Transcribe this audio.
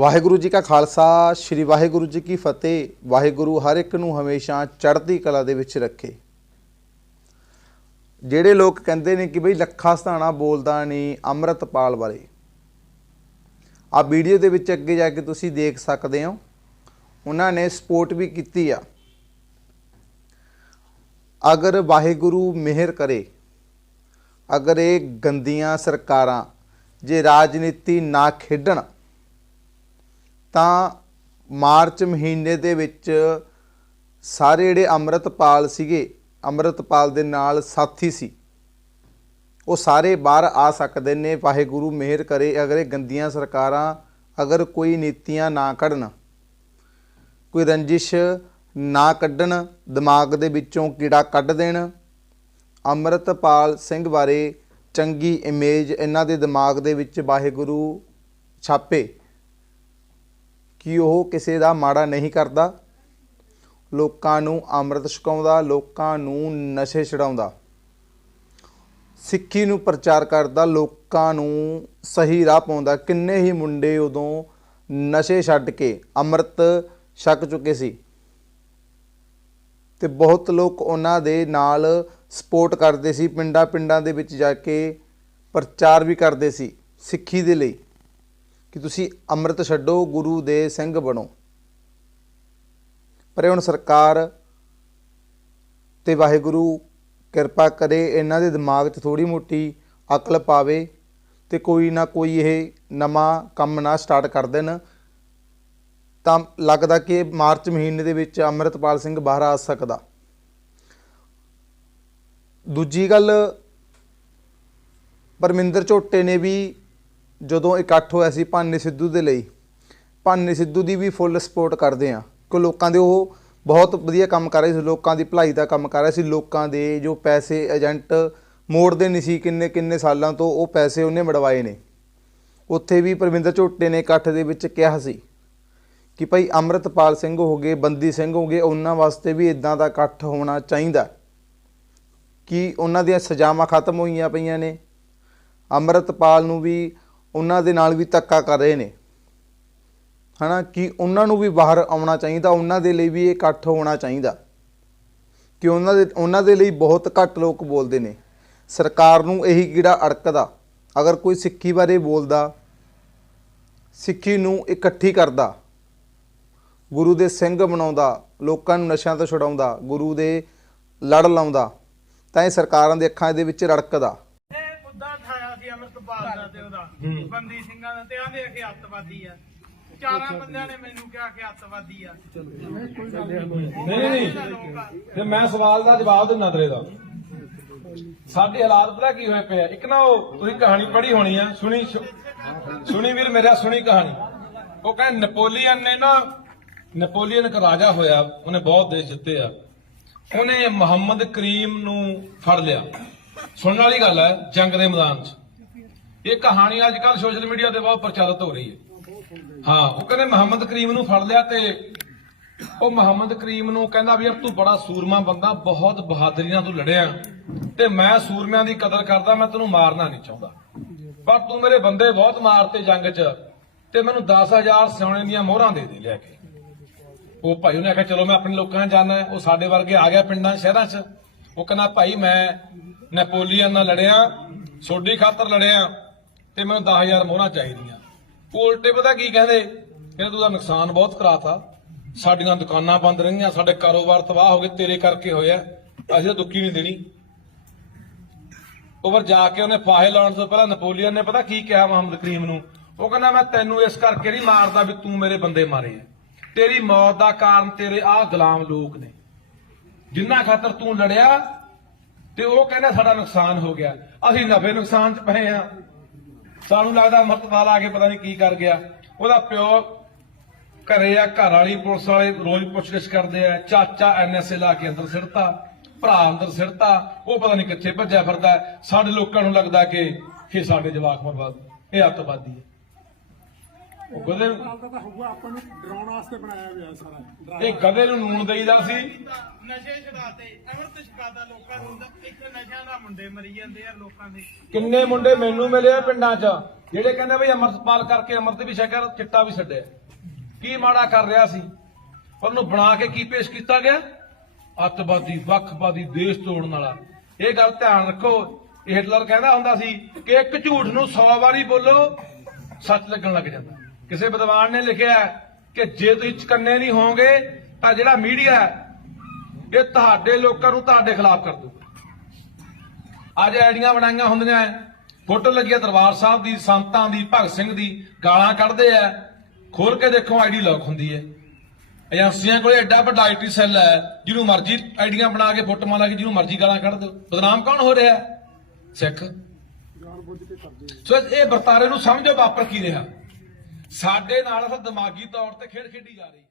ਵਾਹਿਗੁਰੂ ਜੀ ਕਾ ਖਾਲਸਾ, ਸ੍ਰੀ ਵਾਹਿਗੁਰੂ ਜੀ ਕੀ ਫਤਿਹ। ਵਾਹਿਗੁਰੂ ਹਰ ਇੱਕ ਨੂੰ ਹਮੇਸ਼ਾ ਚੜ੍ਹਦੀ ਕਲਾ ਦੇ ਵਿੱਚ ਰੱਖੇ। ਜਿਹੜੇ ਲੋਕ ਕਹਿੰਦੇ ਨੇ ਕਿ ਬਈ ਲੱਖਾ ਸਤਾਣਾ ਬੋਲਦਾ ਨਹੀਂ ਅੰਮ੍ਰਿਤਪਾਲ ਬਾਰੇ ਆ ਵੀਡੀਓ ਦੇ ਵਿੱਚ ਅੱਗੇ ਜਾ ਕੇ ਤੁਸੀਂ ਦੇਖ ਸਕਦੇ ਹੋ। ਉਹਨਾਂ ਨੇ ਸਪੋਰਟ ਵੀ ਕੀਤੀ ਆ। ਅਗਰ ਵਾਹਿਗੁਰੂ ਮਿਹਰ ਕਰੇ, ਅਗਰ ਇਹ ਗੰਦੀਆਂ ਸਰਕਾਰਾਂ ਜੇ ਰਾਜਨੀਤੀ ਨਾ ਖੇਡਣ ਤਾਂ ਮਾਰਚ ਮਹੀਨੇ ਦੇ ਵਿੱਚ ਸਾਰੇ ਜਿਹੜੇ ਅੰਮ੍ਰਿਤਪਾਲ ਸੀਗੇ, ਅੰਮ੍ਰਿਤਪਾਲ ਦੇ ਨਾਲ ਸਾਥੀ ਸੀ। ਉਹ ਸਾਰੇ ਬਾਹਰ ਆ ਸਕਦੇ ਨੇ, ਵਾਹਿਗੁਰੂ ਮਿਹਰ ਕਰੇ, ਅਗਰ ਇਹ ਗੰਦੀਆਂ ਸਰਕਾਰਾਂ ਅਗਰ ਕੋਈ ਨੀਤੀਆਂ ਨਾ ਕੱਢਣ, ਕੋਈ ਰੰਜਿਸ਼ ਨਾ ਕੱਢਣ, ਦਿਮਾਗ ਦੇ ਵਿੱਚੋਂ ਕੀੜਾ ਕੱਢ ਦੇਣ, ਅੰਮ੍ਰਿਤਪਾਲ ਸਿੰਘ ਬਾਰੇ ਚੰਗੀ ਇਮੇਜ ਇਹਨਾਂ ਦੇ ਦਿਮਾਗ ਦੇ ਵਿੱਚ ਵਾਹਿਗੁਰੂ ਛਾਪੇ। ਕਿ ਉਹ ਕਿਸੇ ਦਾ ਮਾੜਾ ਨਹੀਂ ਕਰਦਾ। ਲੋਕਾਂ ਨੂੰ ਅੰਮ੍ਰਿਤ ਛਕਾਉਂਦਾ, ਲੋਕਾਂ ਨੂੰ ਨਸ਼ੇ ਛਡਾਉਂਦਾ। ਸਿੱਖੀ ਨੂੰ ਪ੍ਰਚਾਰ ਕਰਦਾ, ਲੋਕਾਂ ਨੂੰ ਸਹੀ ਰਾਹ ਪਾਉਂਦਾ। ਕਿੰਨੇ ਹੀ ਮੁੰਡੇ ਉਦੋਂ ਨਸ਼ੇ ਛੱਡ ਕੇ ਅੰਮ੍ਰਿਤ ਛਕ ਚੁੱਕੇ ਸੀ। ਤੇ ਬਹੁਤ ਲੋਕ ਉਹਨਾਂ ਦੇ ਨਾਲ ਸਪੋਰਟ ਕਰਦੇ ਸੀ ਪਿੰਡਾਂ ਪਿੰਡਾਂ ਦੇ ਵਿੱਚ ਜਾ ਕੇ ਪ੍ਰਚਾਰ ਵੀ ਕਰਦੇ ਸੀ ਸਿੱਖੀ ਦੇ ਲਈ। ਕਿ ਤੁਸੀਂ ਅੰਮ੍ਰਿਤ ਛੱਡੋ, ਗੁਰੂ ਦੇ ਸਿੰਘ ਬਣੋ। ਪਰ ਹੁਣ ਸਰਕਾਰ ਤੇ ਵਾਹਿਗੁਰੂ ਕਿਰਪਾ ਕਰੇ, ਇਹਨਾਂ ਦੇ ਦਿਮਾਗ 'ਚ ਥੋੜੀ ਮੋਟੀ ਅਕਲ ਪਾਵੇ ਤੇ ਕੋਈ ਨਾ ਕੋਈ ਇਹ ਨਵਾਂ ਕੰਮ ਨਾ ਸਟਾਰਟ ਕਰ ਦੇਣ। ਤਾਂ ਲੱਗਦਾ ਕਿ ਮਾਰਚ ਮਹੀਨੇ ਦੇ ਵਿੱਚ ਅੰਮ੍ਰਿਤਪਾਲ ਸਿੰਘ ਬਾਹਰ ਆ ਸਕਦਾ। ਦੂਜੀ ਗੱਲ, ਪਰਮਿੰਦਰ ਝੋਟੇ ਨੇ ਵੀ ਜਦੋਂ ਇਕੱਠ ਹੋਇਆ ਸੀ ਭਾਨੇ ਸਿੱਧੂ ਦੇ ਲਈ, ਭਾਨੇ ਸਿੱਧੂ ਦੀ ਵੀ ਫੁੱਲ ਸਪੋਰਟ ਕਰਦੇ ਆ ਕਿ ਲੋਕਾਂ ਦੇ ਉਹ ਬਹੁਤ ਵਧੀਆ ਕੰਮ ਕਰ ਰਹੇ ਸੀ, ਲੋਕਾਂ ਦੀ ਭਲਾਈ ਦਾ ਕੰਮ ਕਰ ਰਹੇ ਸੀ, ਲੋਕਾਂ ਦੇ ਜੋ ਪੈਸੇ ਏਜੰਟ ਮੋੜਦੇ ਨਹੀਂ ਸੀ ਕਿੰਨੇ ਕਿੰਨੇ ਸਾਲਾਂ ਤੋਂ, ਉਹ ਪੈਸੇ ਉਹਨੇ ਮੜਵਾਏ ਨੇ। ਉੱਥੇ ਵੀ ਪਰਮਿੰਦਰ ਝੋਟੇ ਨੇ ਇਕੱਠ ਦੇ ਵਿੱਚ ਕਿਹਾ ਸੀ ਕਿ ਭਾਈ ਅੰਮ੍ਰਿਤਪਾਲ ਸਿੰਘ ਹੋ ਗਏ, ਬੰਦੀ ਸਿੰਘ ਹੋ ਗਏ, ਉਹਨਾਂ ਵਾਸਤੇ ਵੀ ਇਦਾਂ ਦਾ ਇਕੱਠ ਹੋਣਾ ਚਾਹੀਦਾ। ਕਿ ਉਹਨਾਂ ਦੀਆਂ ਸਜ਼ਾਵਾਂ ਖਤਮ ਹੋਈਆਂ ਪਈਆਂ ਨੇ। ਅੰਮ੍ਰਿਤਪਾਲ ਨੂੰ ਵੀ ਉਹਨਾਂ ਦੇ ਨਾਲ ਵੀ ਧੱਕਾ ਕਰ ਰਹੇ ਨੇ। ਹਨਾ, ਕਿ ਉਹਨਾਂ ਨੂੰ ਵੀ ਬਾਹਰ ਆਉਣਾ ਚਾਹੀਦਾ, ਉਹਨਾਂ ਦੇ ਲਈ ਵੀ ਇਹ ਇਕੱਠ ਹੋਣਾ ਚਾਹੀਦਾ। ਕਿ ਉਹਨਾਂ ਦੇ ਉਹਨਾਂ ਦੇ ਲਈ ਬਹੁਤ ਘੱਟ ਲੋਕ ਬੋਲਦੇ ਨੇ। ਸਰਕਾਰ ਨੂੰ ਇਹੀ ਕੀੜਾ ਅੜਕਦਾ। ਅਗਰ ਕੋਈ ਸਿੱਖੀ ਬਾਰੇ ਬੋਲਦਾ, ਸਿੱਖੀ ਨੂੰ ਇਕੱਠੀ ਕਰਦਾ, ਗੁਰੂ ਦੇ ਸਿੰਘ ਬਣਾਉਂਦਾ, ਲੋਕਾਂ ਨੂੰ ਨਸ਼ਿਆਂ ਤੋਂ ਛੁਡਾਉਂਦਾ, ਗੁਰੂ ਦੇ ਲੜ ਲਾਉਂਦਾ, ਤਾਂ ਇਹ ਸਰਕਾਰਾਂ ਦੇ ਅੱਖਾਂ ਦੇ ਵਿੱਚ ਰੜਕਦਾ। ਠਾਇਆ ਸੀ ਅਮਰਤਪਾਲ ਦਾ ਤੇ ਉਹਦਾ। ਬੰਦੀ ਸਿੰਘਾਂ ਦਾ ਤੇ ਆਂਦੇ ਕਿ ਅੱਤਵਾਦੀ ਆ। ਚਾਰਾਂ ਬੰਦਿਆਂ ਨੇ ਮੈਨੂੰ ਕਿਹਾ ਕਿ ਅੱਤਵਾਦੀ ਆ। ਨਹੀਂ ਨਹੀਂ ਤੇ ਮੈਂ ਸਵਾਲ ਦਾ ਜਵਾਬ ਦਿੰਦਾ ਤੇਰੇ ਦਾ। ਸਾਡੇ ਹਾਲਾਤ ਪਤਾ ਕੀ ਹੋਏ ਪਏ ਆ? ਇੱਕ ਨਾ ਉਹ ਤੁਸੀਂ ਕਹਾਣੀ ਪੜ੍ਹੀ ਹੋਣੀ ਆ। ਸੁਣੀ ਸੁ- ਸੁਣੀ ਵੀਰ ਮੇਰਾ ਸੁਣੀ ਕਹਾਣੀ। ਉਹ ਕਹਿੰਦੇ ਨੈਪੋਲੀਅਨ ਨੇ ਨਾ ਨੈਪੋਲੀਅਨ ਇੱਕ ਰਾਜਾ ਹੋਇਆ ਉਹਨੇ ਬਹੁਤ ਦੇਸ਼ ਜਿੱਤੇ ਆ। ਉਹਨੇ ਮੁਹੰਮਦ ਕਰੀਮ ਨੂੰ ਫੜ ਲਿਆ। ਸੁਣਨ ਵਾਲੀ ਗੱਲ ਹੈ ਜੰਗ ਦੇ ਮੈਦਾਨ 'ਚ। ਇਹ ਕਹਾਣੀ ਅੱਜ ਕੱਲ ਸੋਸ਼ਲ ਮੀਡੀਆ ਤੇ ਬਹੁਤ ਪ੍ਰਚਲਿਤ ਹੋ ਰਹੀ ਹੈ। ਹਾਂ, ਉਹ ਕਹਿੰਦੇ ਮੁਹੰਮਦ ਕਰੀਮ ਨੂੰ ਫੜ ਲਿਆ ਤੇ ਉਹ ਮੁਹੰਮਦ ਕਰੀਮ ਨੂੰ ਕਹਿੰਦਾ ਵੀ ਯਾਰ ਤੂੰ ਬੜਾ ਸੂਰਮਾ ਬੰਦਾ, ਬਹੁਤ ਬਹਾਦਰੀ ਨਾਲ ਤੂੰ ਲੜਿਆ। ਤੇ ਮੈਂ ਸੂਰਮਿਆਂ ਦੀ ਕਦਰ ਕਰਦਾ, ਮੈਂ ਤੈਨੂੰ ਮਾਰਨਾ ਨਹੀਂ ਚਾਹੁੰਦਾ। ਪਰ ਤੂੰ ਮੇਰੇ ਬੰਦੇ ਬਹੁਤ ਮਾਰਤੇ ਜੰਗ 'ਚ ਤੇ ਮੈਨੂੰ 10000 ਸੋਨੇ ਦੀਆਂ ਮੋਹਰਾਂ ਦੇ ਦੇ ਲਿਆ ਕੇ। ਉਹ ਭਾਈ ਉਹਨੇ ਆਖਿਆ, ਚਲੋ ਮੈਂ ਆਪਣੇ ਲੋਕਾਂ 'ਚ ਜਾਣਾ ਉਹ ਸਾਡੇ ਵਰਗੇ ਆ ਗਿਆ ਪਿੰਡਾਂ, ਸ਼ਹਿਰਾਂ 'ਚ। ਉਹ ਕਹਿੰਦਾ, ਭਾਈ ਮੈਂ ਨੈਪੋਲੀਅਨ ਨਾਲ ਲੜਿਆ ਸੋਡੀ ਖਾਤਰ ਲੜਿਆ। ਤੇ ਮੈਨੂੰ 10000 ਮੋਹਰਾਂ ਚਾਹੀਦੀਆਂ। ਉਹ ਉਲਟੇ ਪਤਾ ਕੀ ਕਹਿੰਦੇ? ਕਹਿੰਦੇ, ਤੂੰ ਦਾ ਨੁਕਸਾਨ ਬਹੁਤ ਕਰਾਤਾ ਸਾਡੀਆਂ ਦੁਕਾਨਾਂ ਬੰਦ ਰਹੀਆਂ, ਸਾਡੇ ਕਾਰੋਬਾਰ ਤਬਾਹ ਹੋ ਗਏ, ਤੇਰੇ ਕਰਕੇ ਹੋਇਆ। ਅਸੀਂ ਤਾਂ ਨਹੀਂ ਦੇਣੀ। ਉਵਰ ਜਾ ਕੇ ਉਹਨੇ ਫਾਹੇ ਲਾਉਣ ਤੋਂ ਪਹਿਲਾਂ ਨੈਪੋਲੀਅਨ ਨੇ ਪਤਾ ਕੀ ਕਿਹਾ ਮੁਹੰਮਦ ਕਰੀਮ ਨੂੰ? ਉਹ ਕਹਿੰਦਾ, ਮੈਂ ਤੈਨੂੰ ਇਸ ਕਰਕੇ ਨਹੀਂ ਮਾਰਦਾ ਵੀ ਤੂੰ ਮੇਰੇ ਬੰਦੇ ਮਾਰੇ ਆ। ਤੇਰੀ ਮੌਤ ਦਾ ਕਾਰਨ ਤੇਰੇ ਆਹ ਗੁਲਾਮ ਲੋਕ ਨੇ। ਜਿੰਨਾ ਖਾਤਰ ਤੂੰ ਲੜਿਆ ਤੇ ਉਹ ਕਹਿੰਦਾ, ਸਾਡਾ ਨੁਕਸਾਨ ਹੋ ਗਿਆ। ਅਸੀਂ ਨਫੇ ਨੁਕਸਾਨ ਚ ਪਏ ਆ। ਸਾਨੂੰ ਲੱਗਦਾ ਮਰਤਵਾਲ ਆ ਕੇ ਪਤਾ ਨਹੀਂ ਕੀ ਕਰ ਗਿਆ। ਉਹਦਾ ਪਿਓ ਘਰੇ ਆ, ਘਰ ਵਾਲੀ ਪੁਲਿਸ ਵਾਲੇ ਰੋਜ਼ ਪੁੱਛਗਿੱਛ ਕਰਦੇ ਆ। ਚਾਚਾ ਐਨਐਸਏ ਲਾ ਕੇ ਅੰਦਰ ਸਿੱਟਤਾ ਭਰਾ ਅੰਦਰ ਸਿੱਟਤਾ ਉਹ ਪਤਾ ਨਹੀਂ ਕਿੱਥੇ ਭੱਜਿਆ ਫਿਰਦਾ। ਸਾਡੇ ਲੋਕਾਂ ਨੂੰ ਲੱਗਦਾ ਕਿ ਕਿ ਸਾਡੇ ਜਵਾਕ ਬਰਬਾਦ ਇਹ ਅੱਤਵਾਦੀ ਹੈ। ਉਹ ਗਧੇ ਨੂੰ ਨਾਲ ਤਾਂ ਹੋਊਗਾ ਆਪਾਂ ਨੂੰ ਡਰਾਉਣ ਵਾਸਤੇ ਬਣਾਇਆ ਹੋਇਆ ਸਾਰਾ। ਡਰਾ- ਇਹ ਗਧੇ ਨੂੰ ਨੂਣ ਦੇਈਦਾ ਸੀ। ਨਸ਼ੇ ਛਡਾਤੇ ਅਮਰਤ ਛਕਾਦਾ ਲੋਕਾਂ ਨੂੰ। ਤਾਂ ਇੱਕ ਨਸ਼ਿਆਂ ਦਾ ਮੁੰਡੇ ਮਰੀ ਜਾਂਦੇ ਆ ਲੋਕਾਂ ਦੇ। ਕਿੰਨੇ ਮੁੰਡੇ ਮੈਨੂੰ ਮਿਲੇ ਆ ਪਿੰਡਾਂ 'ਚ ਜਿਹੜੇ ਕਹਿੰਦੇ ਬਈ ਅਮਰਤਪਾਲ ਕਰਕੇ ਅਮਰਤ ਵੀ ਛਕਿਆ ਚਿੱਟਾ ਵੀ ਛੱਡਿਆ। ਕੀ ਮਾੜਾ ਕਰ ਰਿਹਾ ਸੀ? ਪਰ ਉਹਨੂੰ ਬਣਾ ਕੇ ਕੀ ਪੇਸ਼ ਕੀਤਾ ਗਿਆ? ਅੱਤਵਾਦੀ ਵੱਖਵਾਦੀ ਦੇਸ਼ ਤੋੜਨ ਵਾਲਾ। ਇਹ ਗੱਲ ਧਿਆਨ ਰੱਖੋ। ਇਹ ਹਿਟਲਰ ਕਹਿੰਦਾ ਹੁੰਦਾ ਸੀ ਕਿ ਇੱਕ ਝੂਠ ਨੂੰ 100 ਵਾਰੀ ਬੋਲੋ ਸੱਚ ਲੱਗਣ ਲੱਗ ਜਾਂਦਾ। ਕਿਸੇ ਵਿਦਵਾਨ ਨੇ ਲਿਖਿਆ ਕਿ ਜੇ ਤੁਸੀਂ ਚਕੰਨੇ ਨਹੀਂ ਹੋਵੋਗੇ, ਤਾਂ ਜਿਹੜਾ ਮੀਡੀਆ ਇਹ ਤੁਹਾਡੇ ਲੋਕਾਂ ਨੂੰ ਤੁਹਾਡੇ ਖਿਲਾਫ ਕਰ ਦੂ ਅੱਜ ਆਈਡੀਆਂ ਬਣਾਈਆਂ ਹੁੰਦੀਆਂ ਫੋਟੋ ਲੱਗੀ ਆ ਦਰਬਾਰ ਸਾਹਿਬ ਦੀ, ਸੰਤਾਂ ਦੀ, ਭਗਤ ਸਿੰਘ ਦੀ, ਗਾਲਾਂ ਕੱਢਦੇ ਆ ਖੋਲ ਕੇ ਦੇਖੋ ਆਈਡੀ ਲੌਕ ਹੁੰਦੀ ਹੈ। ਏਜੰਸੀਆਂ ਕੋਲੇ ਐਡਾ ਵੱਡਾ ਆਈਟੀ ਸੈੱਲ ਹੈ, ਜਿਹਨੂੰ ਮਰਜ਼ੀ ਆਈਡੀਆਂ ਬਣਾ ਕੇ ਫੋਟੋਆਂ ਲਾ ਕੇ ਜਿਹਨੂੰ ਮਰਜ਼ੀ ਗਾਲਾਂ ਕੱਢ ਦਿਓ। ਬਦਨਾਮ ਕੌਣ ਹੋ ਰਿਹਾ ਸਿੱਖ। ਸੋ ਇਹ ਵਰਤਾਰੇ ਨੂੰ ਸਮਝੋ ਵਾਪਰ ਕੀ ਰਿਹਾ। ਸਾਡੇ ਨਾਲ ਅਸਾਂ ਦਿਮਾਗੀ ਤੌਰ ਤੇ ਖੇਡ ਖੇਡੀ ਜਾ ਰਹੀ